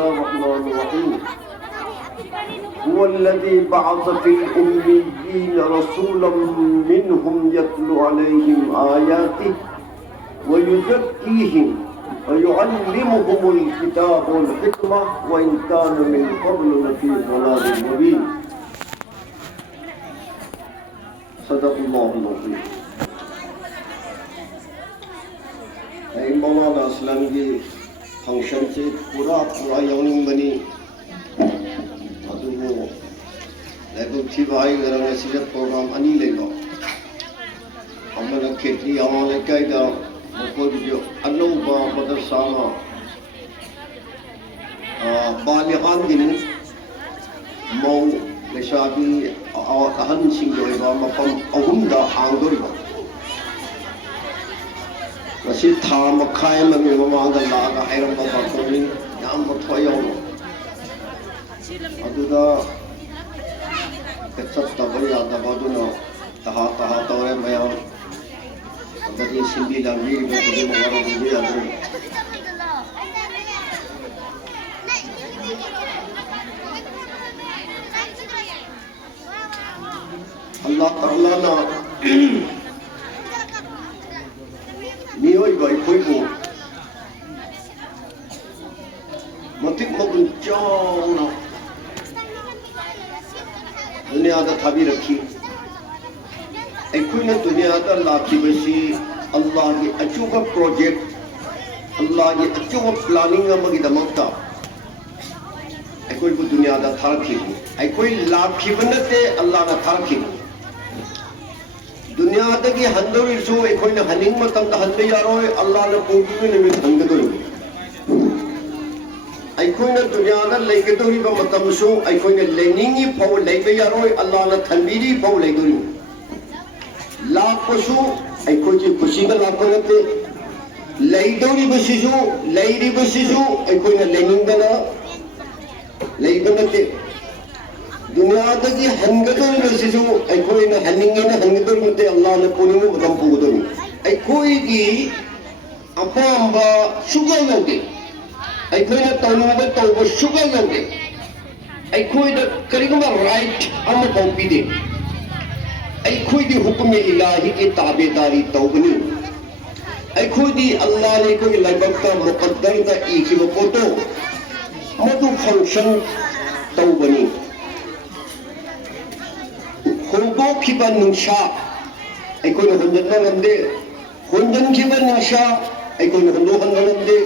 الله الرحمن الرحيم هو الذي بعث في الأميين رسولا منهم يتلو عليهم آياته ويزكيهم ويعلمهم الكتاب والحكمة وإن كانوا من قبل لفي ضلال مبين صدق الله العظيم. मौलाना असलम की फंक्शन से पूरा यौनिंग लेकिन थी भाई घर में सिर्फ प्रोग्राम अनी लेगा हमने खेती हमारे क्या कोई जो अनूबा मदरसाना बालिगान गिन मौ लेशाबी अहन सिंह जो है मफम अहुंदा आंदोलन मसी था मखाय मगे ममांगा लागा हैरम बातोनी याम बथोयो अदुदा कच्चा तबया दबादुना तहा तोरे मया बदी सिंबी लांगी बदी मगारा बदी आदर अल्लाह ताला ना मियोइबा इखोइबो मतिक मगुन चावना दुनियादा थाबी रखी इखोइने दुनियादा लाखिबसी अल्लाह की अचूबा प्रोजेक्ट अल्लाह की अचूबा प्लानिंग अमगी दमकता इखोइबो दुनियादा थारखी इखोइ लाखिबनते अल्लाह ना थारखी दुनिया की हंदोरिसु इखोइने हनिंग मतंग हंदे यारोय अल्लाह ने पूरी निमित हंगदोरि इखोइने दुनिया दा लेगदोरिबा मतमसु इखोइने लेनिंगी फौ लेबे यारोय अल्लाह ने थंबीरी फौ लेदोरि लापसु इखोइजे खुशीगा लापनते लेदोरि बसिसु लेरी बसिसु इखोइने लेनिंगना लेबनते दुनिया की हंगदोर बसिसु अखोइना हनिंगेना हंगदोर मते अल्लाह ने पुनिमु मतम पुगदोनि अखोइ की अपांबा सुगा योगे अखोइना तौनुबा तौबा सुगा योगे अखोइदा करिगमा राइट अम पौपीदे अखोइदी हुक्म इलाही की ताबेदारी तौबनी अखोइदी अल्लाह ने कोई लगभग मुकद्दर दा इखिबो पोतो मधु फंक्शन तौबनी होंदो खिबा नुंशा अखोइना होंजनना नंदे होंजन खिबा नुंशा अखोइना होंदो हंगना नंदे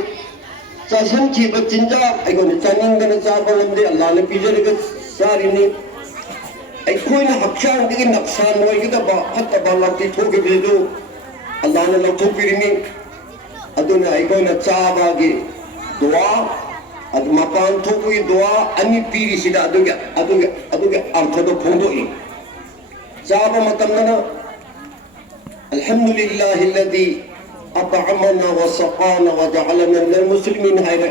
चासन खिबा चिंजा अखोइना चानिंगना चाबा नंदे अल्लाह ने पिजरगा सारिनी अखोइना हक्शांग की नक्सान होइगदबा हत्तबा लाती थोगे बेदो अल्लाह ने लथोपिरिनी अदुना अखोइना चाबागे दुआ अद मपान थोकुई दुआ अनि पीरी सिदा अदुगे अर्थदो फोंदोई चाबा मतमना अल्हम्दुलिल्लाहिल्लज़ी अतअमना व सक़ाना व जअलना मिनल मुस्लिमीन हैरे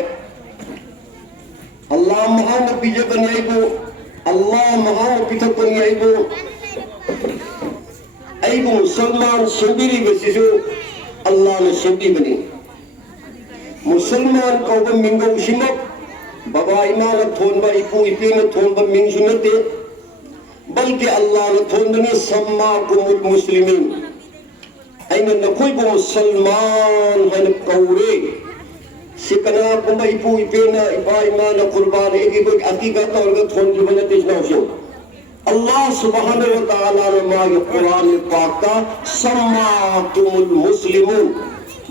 अल्लाह महान पिजे बनियाइबो अल्लाह महान पिथे बनियाइबो आइबो मुसलमान शबीरी बसिसु अल्लाह ने शबी बनी मुसलमान कौबा मिंगो शिमक बाबा इमाम थोनबा इपू इपीने थोनबा मिंग सुनते बल्कि अल्लाह ने थोंदनी सम्माकुमुल मुस्लिमीन अइना नखोइबो मुसलमान हन कौरे सिकना कुंबा इपू इपेना इपा इमान कुर्बान एकी कोई हकीकत और थोंदी बने तिजना होशो अल्लाह सुब्हानहु व तआला ने मागे कुरान पाक का सम्माकुमुल मुस्लिमून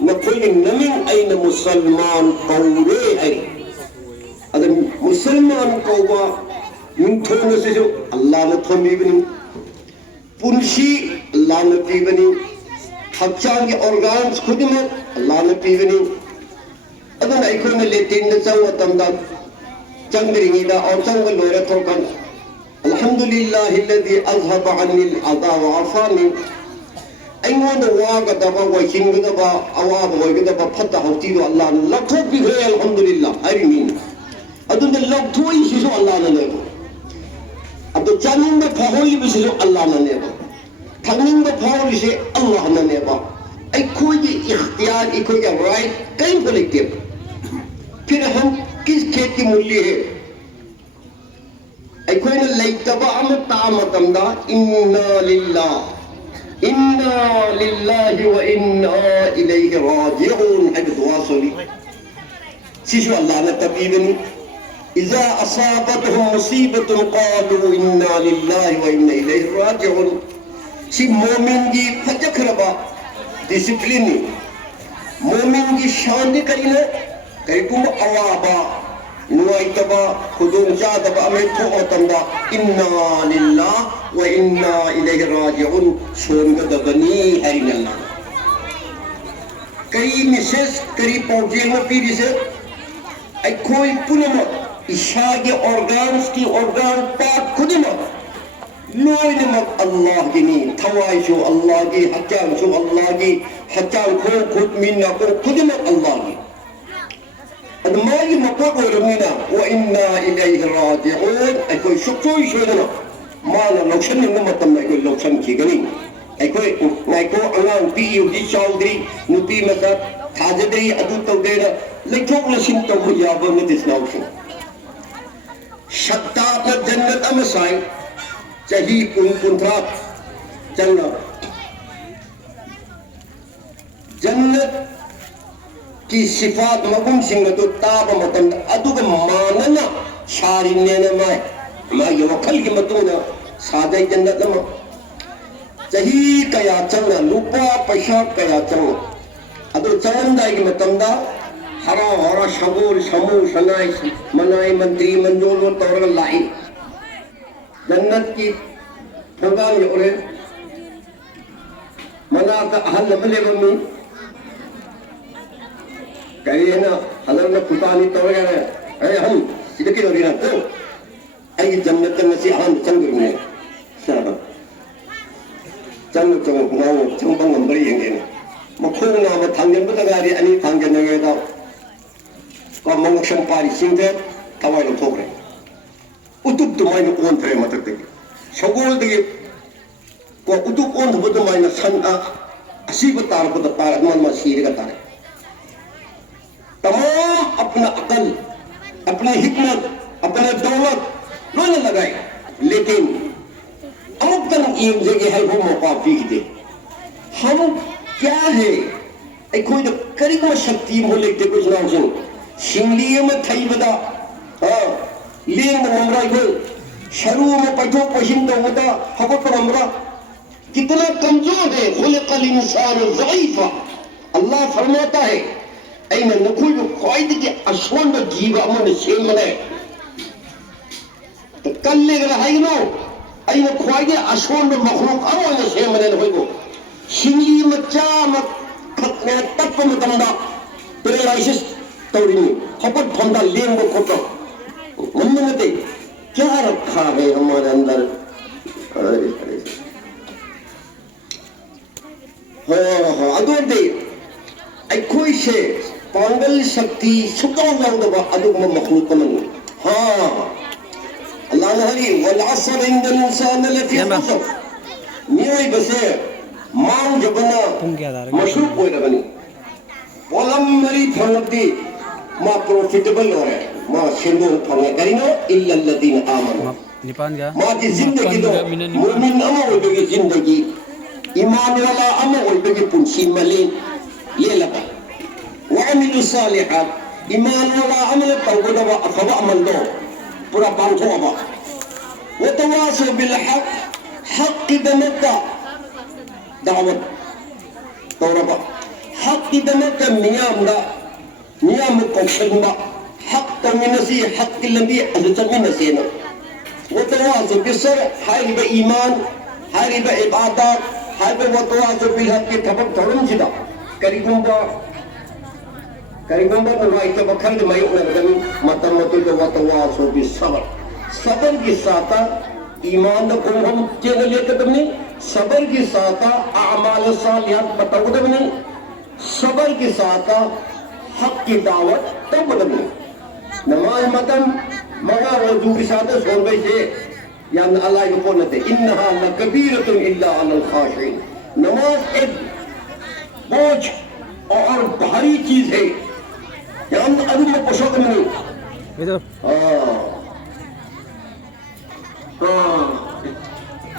नखोइ नमिन अइना मुसलमान कौरे है अगर मुसलमान कौबा min thona se jo Allah na thon bibani punshi Allah na bibani hakchang ge organs khudima Allah na bibani adana ikon na letin na chaw tamda changringi da aur chang lore thokan alhamdulillah alladhi azhaba anni al-adha wa afani aingona waga daba wa hinga daba awaba wa daba phatta hauti do Allah na lathok bi he alhamdulillah arimin aduna lathoi siso Allah na lebo अतो चानिंग में फहोली भी सिर्फ अल्लाह ने नेबा थानिंग में फहोली से अल्लाह ने नेबा एक कोई इख्तियार एक कोई राइट कहीं पर लिखते फिर हम किस खेत की मूल्य है अखोना लेतबा तामतमदा इन्ना लिल्लाहि व इन्ना इलैहि राजिऊन है दुआ सोली सिशु अल्लाह ने तबीबनी इज़ा असाबतहुम मुसीबतुन क़ालू इन्ना लिल्लाहि व इन्ना इलैहि राजिऊन सी मोमिन की फजखरबा डिसिप्लिन मोमिन की शान करीना करीकुम अवाबा नुआइतबा खुदूम चादबा में थोतंदा इन्ना लिल्लाहि व इन्ना इलैहि राजिऊन सोनगदबनी हरिनल्ला कई मिसेस करी पौजे में पीरी से अखोई पुनम इशागे ऑर्गन्स की ऑर्गन पार्ट खुदिमा लोइनमक अल्लाह की नी थवाइशो अल्लाह की हजान शो अल्लाह की हजान खो खुद मिन्ना को खुदिमक अल्लाह की अदमाई मको रमीना व इन्ना इलैहि राजिऊन अखोई शुक्रोई शोदना माना लोशन ने मतम अखोई लोशन की गनी अखोई नाइको अंगांग पीयु दी चौधरी नुपी मसा थाजदरी अदु तौदेना लेथोक लसिन तो याब में दिस लोशन शक्ता पर जन्नत अमसाई चाही कुंकुंत्रा चलना जन्नत की सिफात मगुम सिंह तो ताब मतन अदुग मानना शारिने न माय वखल की मतुना सादे जन्नत न चाही कया चलना लुपा पैसा कया चलना अदु चलंदा की मतंदा हरा हरा शगोर समू सनाई मनाई मंत्री मंजूर तौर लाई जन्नत की प्रोग्राम योरे मना का हल नबले बम्मी कहिए ना हलर ने पुतानी तौर गए अरे हम सिद्धि होगी ना तो आई जन्नत में से हम चंग में चंग चंग नाव चंग बंग बड़ी हैं ना मखों ना मत थांगन बतगारी अनी थांगन नहीं था को मंग शंपारी सिंधे तवाई लो ठोकरे उतुब दुमाई ने ओन थे मतक दे शगोल दे को उतुब ओन धब दुमाई ने सन असीब तार को तार मन में सीर का तार तमाम अपना अकल अपनी हिकमत अपने दौलत लोने लगाए लेकिन अमुकन इन जगह है वो मौका फीक दे हम क्या है एक कोई तो करीब शक्ति मोले के कुछ ना हो शिंगलिये में थई बदा हाँ लेंग नमरा को शरू में पठो पशिन तो होता हको तो नमरा कितना कमजोर है खुलिकल इंसान ज़ईफ़ा अल्लाह फरमाता है ऐ न नकुल ख्वाइद के अशवंद जीव अमन शेम मने तो कल ले रहा है नो ऐ न ख्वाइद अशवंद मखलूक अमन शेम मने होइगो शिंगली में चा मत खतने तत्व में तंदा तेरे लाइसेंस तोड़नी हपट फंदा लेंग को खोटो मम्मी ने क्या रखा है हमारे अंदर हाँ अदोर दे कोई से पांगल शक्ति सुता लौंडबा अदुग में मखलूक मन हाँ अल्लाह ने हरी वल असर इंदल इंसान लफी खुसर नियोई बसे मांग जबना मशरूब कोई रबनी वलम मरी फंगती मां प्रॉफिटेबल हो रहा है मां शिंदो फंगे करिनो इल्ला लदीन आमन निपान गया मां की जिंदगी तो मुमिन अमर हो गई जिंदगी ईमान वाला अमर हो गई पुंसी मलिन ये लगा वअमिलु सालिहात ईमान वाला अमल तौबा व अखवा अमल दो पूरा बांधो अब व तवासो बिल हक हक की दमता दावत तौरबा हक की दमता नियम कोशनबा हक तमिनसी हक की लंबी अजतमिनसी ना वो तवासो बिसर हारिब ईमान हारिब इबादत हारिब वो तवासो बिल हक के थबक धर्म जिदा करीबुंबा नवाई तो बखर के माइक में गमी मतम मतुल तो वो तवासो बिसर सबर की साता ईमान द हम चेन लेके तुमने सबर की साता अमाल सालिहात बताओ तुमने सबर की साता हक की दावत तब तुमने नमाज मतम मगा वजू की साथ सोन गई से या अल्लाह को बोलते इन्नहा लकबीरतुन इल्ला अलल खाशिन नमाज एक बोझ और भारी चीज है यान अदु में पोषक नहीं itu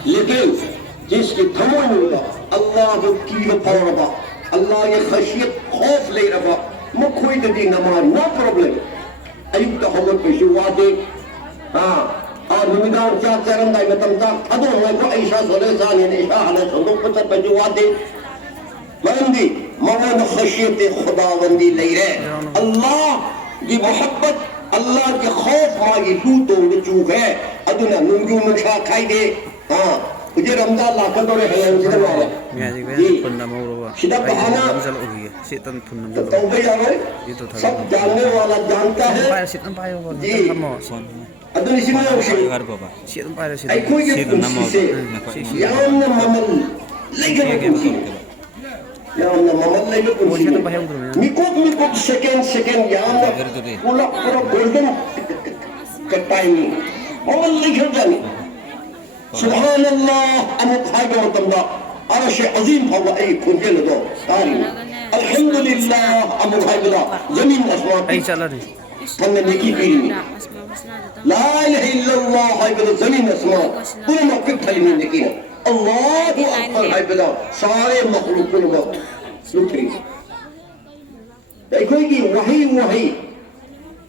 लेकिन जिसकी थमन होगा अल्लाह की पावरबा अल्लाह ये खशियत खौफ ले रहा मुखोई दी नमाज नो प्रॉब्लम अयुक्त होगा पेशुवाते हाँ और निमिदान क्या चरण दाई में तमता अदो मैं को ऐसा सोले साने ने ऐसा हाले सोलो कुछ पेशुवाते मरंदी मवन खशियत खुदावंदी ले रहे अल्लाह की मोहब्बत अल्लाह के खौफ मागी लूटो लचूक है अदुना नुंजू नुशा खाई दे हाँ मुझे रमजान लाखों तो है मुझे मारो जी सीधा बहाना तो भी यार सब जानने वाला जानता है जी अदुन इसी में उसे आई कोई ये कुछ से याम न ममल लेकर कुछ याम न ममल लेकर कुछ मिकोट सेकंड याम न पूरा गोल्डन का टाइम ममल लेकर जाने सुभान अल्लाह अमुक हाइबा मतंदा अरश अजीम फवा ए कुंजेल दो तारी अल्हम्दुलिल्लाह अमुक हाइबा जमीन आसमान ay chala ni हमने नेकी की ला इलाहा इल्लल्लाह हाइबा जमीन आसमान पूरे मक्के खाली में नेकी अल्लाहु अकबर हाइबा सारे मखलूकों को लुटरी देखो कि वही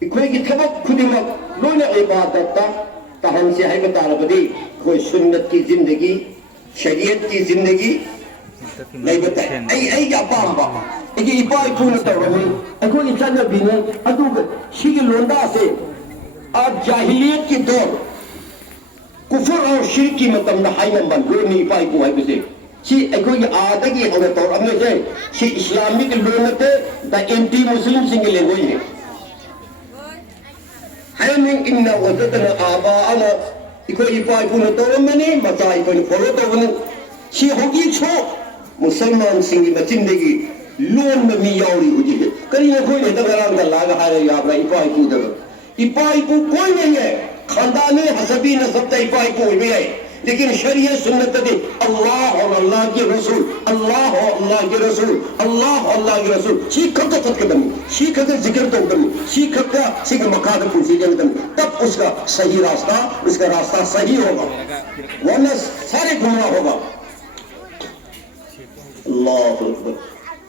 कोई की तबक खुदिमा लोने इबादत तहम से है बता रहा बदी कोई सुन्नत की जिंदगी शरीयत की जिंदगी नहीं बताए ऐ या बांबा इके इपाई पूर्ण तौरमी अको इंसान बिने अदुग शिग लोंदा से आज जाहिलियत की दौर कुफर और शिर्क की मतलब न हाई नंबर लोनी इपाई को है बिसे शी अको ये आदगी हमें तौर हमने से शी इस्लामिक लोनते द एंटी मुस्लिम सिंग लैंग्वेज है हमें इन्ना वजदना आबाअना इको इपाई पूर्ण तौरमने मचा इको फॉलो तौरमने शी होगी छो मुसलमान सिंगी बचिंदगी लोन में मी यावरी हुजी है कहीं ना कोई नहीं तगरान का लागा है या अपना इपाई को दर इपाई को कोई नहीं है खानदाने हसबी नसब ता इपाई को भी है लेकिन शरीयत सुन्नत दे अल्लाह और अल्लाह के रसूल अल्लाह और अल्लाह के रसूल अल्लाह और अल्लाह के रसूल सीख का तकदम सीख का जिक्र तो दम सीख का सीख मकाद पूछी जंदम तब उसका सही रास्ता उसका रास्ता सही होगा वरना सारे गुमराह होगा अल्लाह अकबर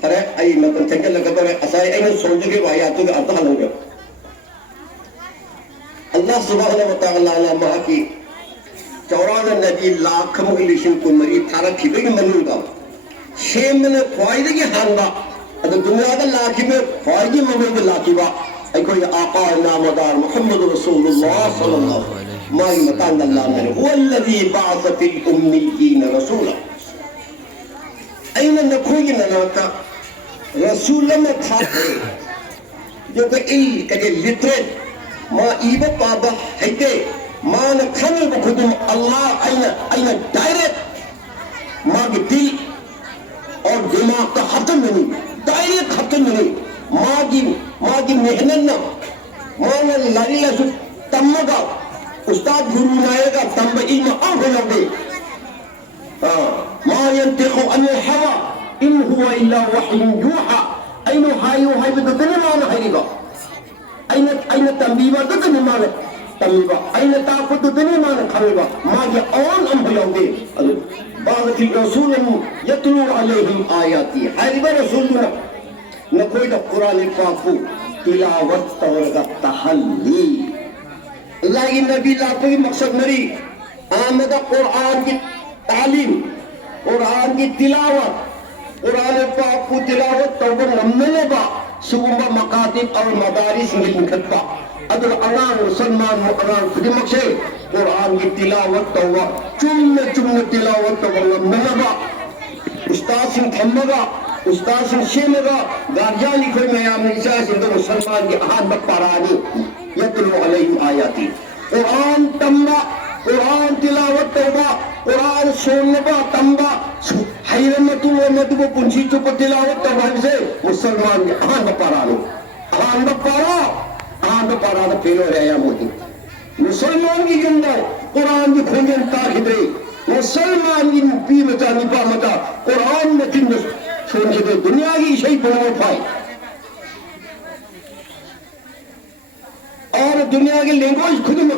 अरे आई मतलब चंगल लगा तो असाई आई सोच के भाई आतु के अर्थ हल हो गया अल्लाह सुब्हानहु व तआला महा की 94 लाख मुगलिशन को मरी थारा खिबे के मनुगा शेम ने फायदे की हांगा अगर दुनिया का लाखी में फायदे ममल के लाखी बा आई कोई आका नामदार मोहम्मद रसूलुल्लाह सल्लल्लाहु अलैहि वसल्लम माई मतान अल्लाह ने वल्लजी बाअस फिल उम्मीयीन रसूला ऐन नखोई ननाका रसूल में था जो कि ई कजे लिटरेट मा ईबा पाबा हैते मा न खने खुदम अल्लाह ऐन डायरेक्ट मा के दिल और दिमाग का खत्म नहीं डायरेक्ट खत्म नहीं मा की मेहनत ना मा न लारीला सु तम्मगा उस्ताद गुरु नायका तम्ब इल्म अब हो जाओगे मा यंतिखु अनिल हवा इन हुआ इल्ला वह्युन यूहा ऐनो हायो हाय बदने मान हायरिगा ऐन तंबीबा दने मान तंबीबा ऐन ताफु दने मान खरेगा मागे ऑन हम होयोगे बागति रसूल यतलू अलैहिम आयाती हायरिबा रसूलना न कोई द कुरान पाकु तिलावत तवरगा तहल्ली अल्लाह की नबी लापे मकसद मरी आमद कुरान की तालीम कुरान की तिलावत कुरान पाक को तिलावत तौबा नम्मलेबा सुबह मकातिब और मदारिस निखतबा अदर अनान मुसलमान मुकरान खुदिमक से कुरान की तिलावत तौबा चुम्म तिलावत तौबा नम्मलेबा उस्ताद सिंह थम्मगा उस्ताद सिंह शेमगा गार्जानी कोई मयाम निसा सिंह तो मुसलमान के अहाद बपरानी यतलू अलैहि आयाती कुरान तम्बा कुरान तिलावत तौबा कुरान सोनबा तंबा हैरमतु व मदबु पुंछी चुप तिलावत तौबा से मुसलमान के आन बपारा तो फेलो रहा मोदी मुसलमान की जिंदा कुरान की खोजन ताखिदे मुसलमान की पी मचा निपा मचा कुरान में तीन छोड़ दे दुनिया की सही बनाओ पाए और सारे दुनिया की लैंग्वेज खुद में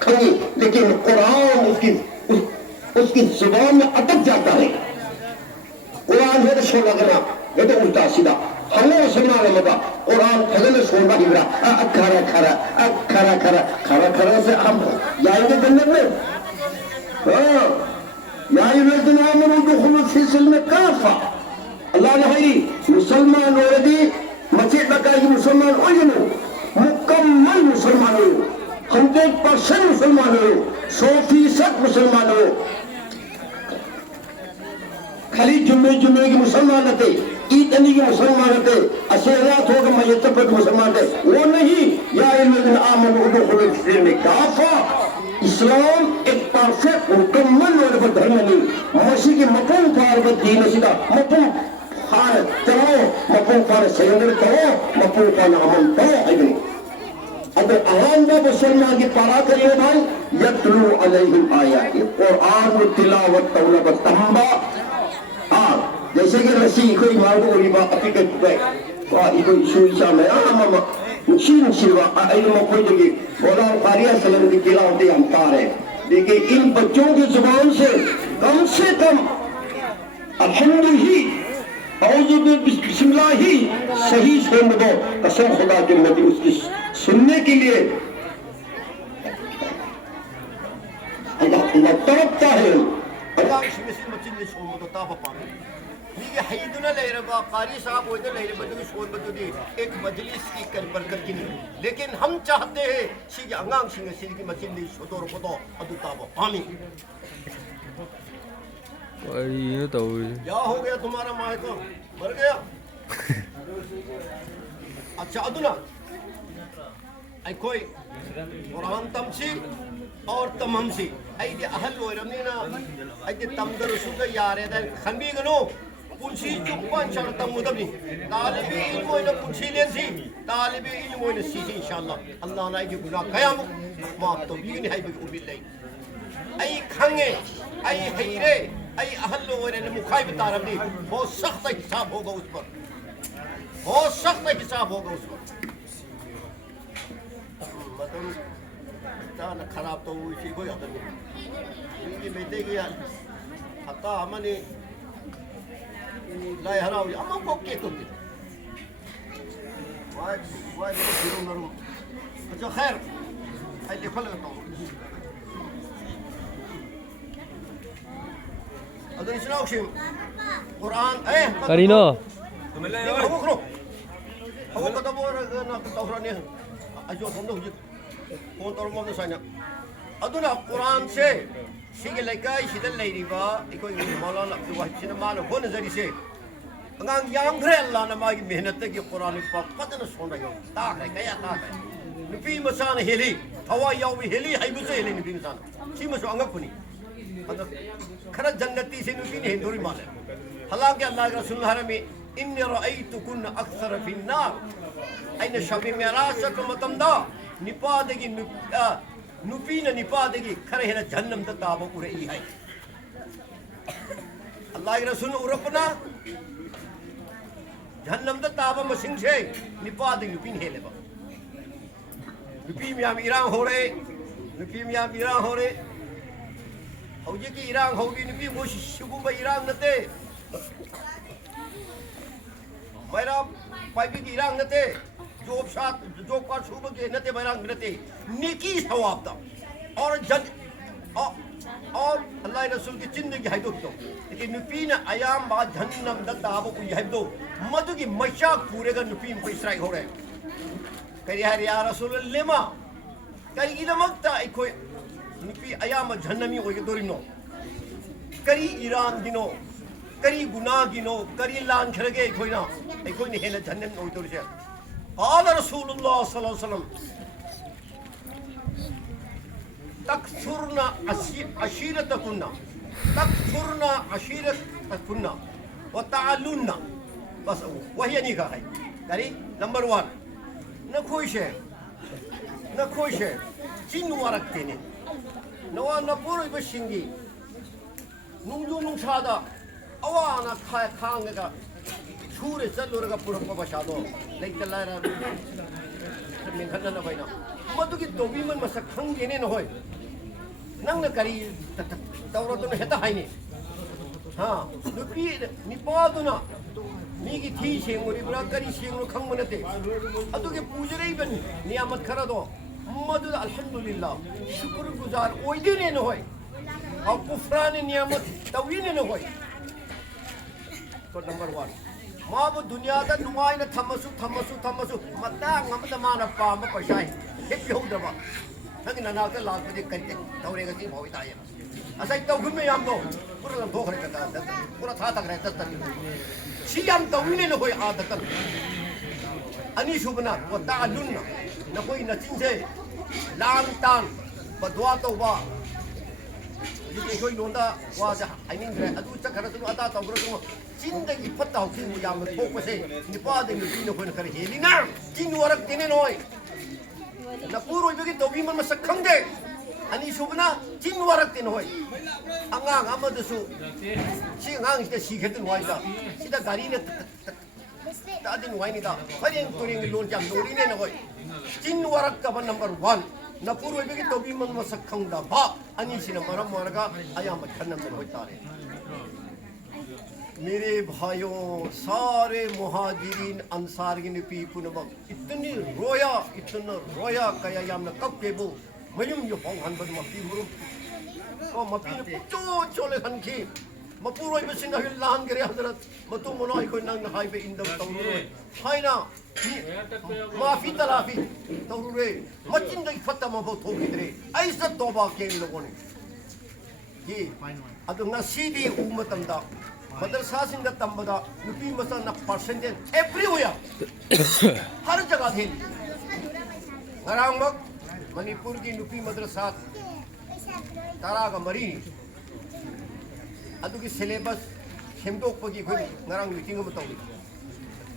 खड़ी, लेकिन कुरान उसकी जुबान में अटक जाता है। कुरान है तो शो लगना, ये तो उल्टा सीधा हमें मुसलमान होगा। कुरान फजल सोना हिबरा खरा खरा खरा खरा खरा खरा से हम जाएंगे जन्नत में। हाँ, काफा अल्लाह ने मुसलमान औरदी मस्जिद का मुसलमान हो, मुकम्मल मुसलमान हो, 100% मुसलमान हो, 100% मुसलमान हो। खाली जुम्मे जुम्मे की मुसलमान थे, ईद अली की मुसलमान थे, अशेरात होकर मैयत पर मुसलमान थे, वो नहीं। या काफा इस्लाम एक परफेक्ट मुकम्मल और धर्म नहीं, मसीह की मफहूम फार पर दीन सीधा मफहूम फार करो, मफहूम फार सयंदर करो, मफहूम फार अमन करो। अगर अगर आवाम मुसलमान की पारा करिए भाई, यतलू अलैहिम आयाति कुरान में तिलावत तौला तंबा। हाँ, जैसे कि रसी कोई मांगो रिबा अपनी के वाह इको सुइचा में मामा मुशीन शिवा आइल मकोई जगी बोला कारिया सलाम की तिलावत हम पा रहे। देखिए इन बच्चों की जुबान से कम अल्हम्दुलिल्लाह औज़ु बिस्मिल्लाह ही सही सुन दो। कसम खुदा की नबी उसकी सुनने के लिए अल्लाह तड़पता है। एक मजलिस की बरकत की नहीं, लेकिन हम चाहते हैं क्या हो गया तुम्हारा माँ को मर गया। अच्छा अदुना कोई कुरान तमसी और तममसी ऐदे अहल ओइरमनीना ऐदे तमदर सुगा यारे दा खंबी गनो पुंसी चुप्पन चर तमुदबनी तालिबे इल्म ओइना पुंसी लेंसी तालिबे इल्म ओइना सीसी इंशाअल्लाह अल्लाह ना ऐदे गुनाह कयाम माफ तो भी नहीं है बिल्लाह ऐ खंगे ऐ हैरे ऐ अहल ओइना मुखाइब तारबनी बहुत सख्त हिसाब होगा उस पर, बहुत सख्त हिसाब होगा उस पर। मतलब खराब तो उसी कोई होता नहीं ये बेटे की हता हमने लाई हराओ हम को के तो वाह जीरो नरम। अच्छा खैर आई लिखल करता हूं अदन सुनाओ शिम कुरान करीनो हो करो हो कतो ना तौराने अजो हम लोग कौन तौर में साइना अदुना कुरान से सिगे लेकाई सिदल लेरिबा इको मौलाना अब्दुल वाहिद सिनेमान हो नजरी से अंगांग यांग्रे अल्लाह ने मागी मेहनत की कुरान पाक पतन सोना यो ता है कया ता है नुपी मसान हेली हवा यावी हेली हाइबु से हेली नुपी मसान सी मसो अंगपुनी अद खरा जन्नती से नुपी ने हिंदुरी माले। हालांकि अल्लाह के रसूल हरमी इन्नी रअयतुकुन अक्सर फिन्नार ऐन शबी मेराज को मतमदा निपादगी नुपी न निपादगी खरे है जन्नम द ताबो उरे ई है। अल्लाह के रसूल उरपना जन्नम द ताबो मसिंग से निपादगी नुपी ने लेबा नुपी मियाम इरान हो रे नुपी मियाम इरान हो रे हौजे की इरान होगी नुपी वो शुगु ब इरान नते मेरा पाइपी की इरान नते जोब साथ जो पर सुबह के नते बैरांग नते नेकी सवाब दा और जग और अल्लाह रसूल की जिंदगी है तो लेकिन नुपीन आयाम बा जन्नम द ताबो को है तो मधु की मशाक पूरे का नुपीन को इसराई हो रहे कह या रसूल लेमा कई इदमकता कोई नुपी आयाम जन्नमी हो दोरिनो करी ईरान गिनो करी गुनाह गिनो करी लान खरगे कोई ना कोई ने हेला जन्नम हो तो से قال رسول الله صلى الله عليه وسلم تكثرنا عشيرتكن وتعالون بس وهي نيكا है करी नंबर 1 न खोई है चिन वारकते ने नवा न पूरे बशिंगी नुंजू नुंसादा अवाना खांगेगा छूरे चलोरगा पुरक बशादो लेकिन लायरा मिन खन्ना ना भाईना मधुकी तोबी मन मसक खंगेने न होय नंगना करी तौरतुन हेता हाइने हाँ नुपी निपादुना मीगी थी सेंगुरिब्रा करी सेंगुर खंग मनते अदुके पूजरे बनी नियामत खरदो मधु अल्हम्दुलिल्लाह शुक्र गुजार ओइदेने न होय और कुफरान नियामत तवीने न होय तो नंबर 1 माबु दुनिया दा नुमाइना थमसु मतांग अमदा माना पाम पैसा हेप यौदबा नंग नानाक लापदे करिते तौरेगा सी भोई ताय असै तौगुन में याम दो पूरा लं धोखरे का पूरा था तक रहता तक सियाम तौने न होय आदत अनि शुबना व तालुन न कोई नचिन से लाम तान बदवा तौबा ये कोई लोंदा वा जा आई मीन अदु चखरा तु अदा तौग्रो तु चिंदगी फत्ता हो किन याम थोकसे निपा दे नि न कोन करे हेलिना चिन वरक दिने नोय न पुरो बिगी तौबी मन मसक खंगे अनि शुबना चिन वरक दिन होय अंगांग अमदसु सी अंगांग सिदा सीखेतन वाइदा सिदा गाड़ी ने तादिन वाइनिदा फरिंग तुरिंग लोन जाम लोरिने न होय चिन वरक का नंबर 1 न पुरो बिगी तौबी मन मसक खंगदा बा अनि सिना मरम वरगा आयाम खन्नम होय तारे मेरे भाइयों सारे मुहाजिरीन अंसार की निपी पुनमक इतनी रोया कया यामना कब केबो मयुम यो फोंग हनबद मपी मुरुम ओ मपी ने पुचो चोले हनखी मपुरोय बसिन हल लान करे हजरत मतु मनोय कोई नंग हाई बे इंदम तौरुरे हाइना माफी तलाफी तौरुरे मचिन दई फत्ता मबो थोगिद्रे ऐसा तौबा के लोगों ने ये अदु नसीदी उम्मतंदा मदरसा सिंह तंबदा नुपी मसा न परसेंटेज एवरीवेयर हर जगह थे ngaraang मणिपुर की नुपी मदरसा तारागा मरी अदुगी सिलेबस सेमदोकपगी खोई ngaraang मीटिंग अमा तौली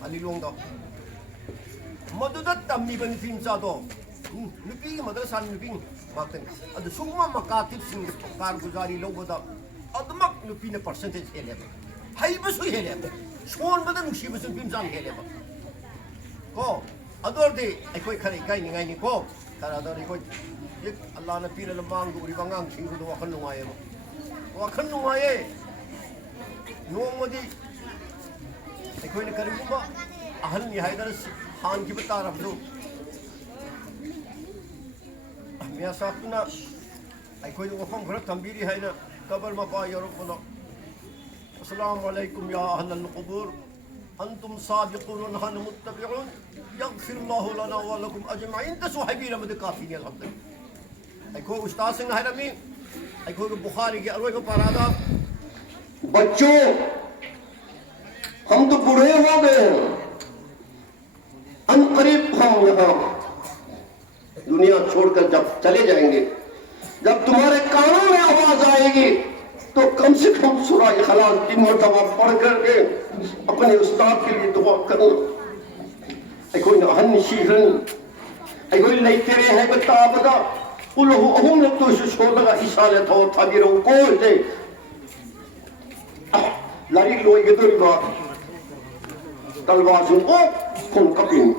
अलिलोंदा मदुदा तम्मीबा नुपी मचादो नुपी मदरसा नुपी माक्तन अदु सुगमा मकातिब सिंह कारगुजारी लौबदा अदमक नुपी ने परसेंटेज हेलेबा हाइबसु हेलेबा सोनबदा नुसिबसु पिमजांग हेलेबा को अदोरदे अखोई खरे गाय निगाय नि को खरादोरी को ये अल्लाह ने पीर लमांग उरी बंगांग सिंगु वखन नुआये वखन नुआये नोमदी अखोई ने करिबा अहल निहायदर हान की बता रबदो मिया साहबना अखोई वखम घर तंबीरी हैना कबर मपा यरफनो अस्सलामु अलैकुम या अहलल क़ुबूर अंतुम साबिक़ून नहनु मुत्तबिऊन यग़फिरुल्लाहु लना व लकुम अजमईन तसुहबी रमद काफी अल्हम्दुलिल्लाह अखो उस्ताद सिंह हैरमी अखो बुखारी के अरोय को परादा बच्चों हम तो बूढ़े हो गए हैं अनकरीब हम यहाँ दुनिया छोड़कर जब चले जाएंगे जब तुम्हारे कानों में आवाज आएगी तो कम से कम सूरह इखलास 3 मरतबा पढ़ करके अपने उस्ताद के लिए दुआ करो अखोई अहन शीरन अखोई लेतेरे है बताबदा उलहु अहुम तो शोलगा इशाले थो थाबिरो को दे लारी लोई के दोरिबा तलवार सुन ओ कौन कपिन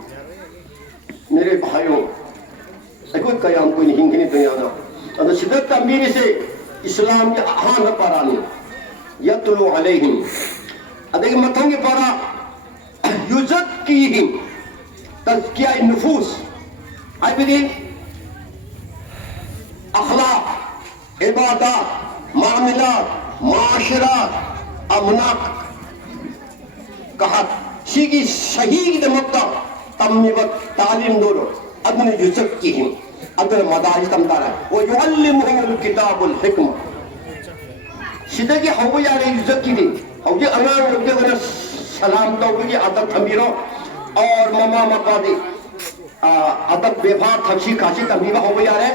मेरे भाइयों अखोई कयाम कोई नहीं हिंगनी दुनिया ना अदो सिद्दत तमीरी से इस्लाम के अहान परानी यतलु अलैहिम अदे मथंगे परा युज़क्कीहिम तज़किया नुफूस आइबिदी अखलाक इबादत मामलात माशरात अमनाक कहा सीगी सही दमता तम्मिवत तालीम दोरो अदने युज़क्कीहिम अदर मदारिस तमतारा वो युअल्लिमुहुमुल किताबुल हिकमा सिदगी हव यारे युज़क्कीदी हवजे अंगांग लोगे वना सलाम तौबगी अदब थमीरो और ममा मकादी अदब व्यवहार थक्षी खासी तमीबा हव यारे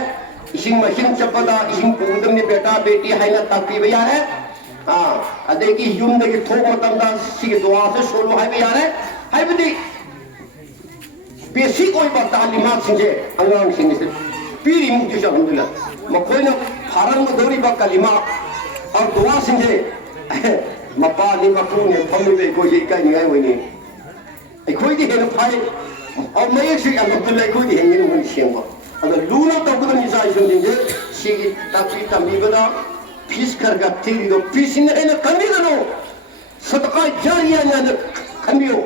इसिंग मसिंग चपदा इसिंग पुंगदमने बेटा बेटी हैना ताकीबा यारे अदेगी युमदगी थोक मतमदा सिगे दुआ से सोलो है यारे हाइबदी बेसिक ओइ तालीमात सिंजे अंगांग सिंगे पीरी मुक्ति से अल्हम्दुलिल्लाह मखोइना फारंग दोरी बा कलिमा और दुआ सिंजे मपानी मकुने फमिबे को ये का निगाय वनी अखोई दी हेन फाइ और मैं से अल्हम्दुलिल्लाह को दी हेन मन सेंगो अगर लूना तौगदम इसा इसे सिगी ताकि तंबीबदा फीस करगा तीरी दो फीस ने कमी करो सदका जारिया ने कमियो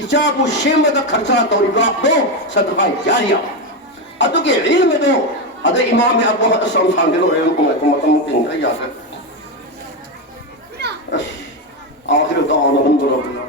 इजाबु शेमदा खर्चा तौरिबा दो सदका जारिया अदुके इल्म दो अद इमाम अबू हसन सांगे लो एम को मतम किंग याद आखिर दान अलहमदुलिल्लाह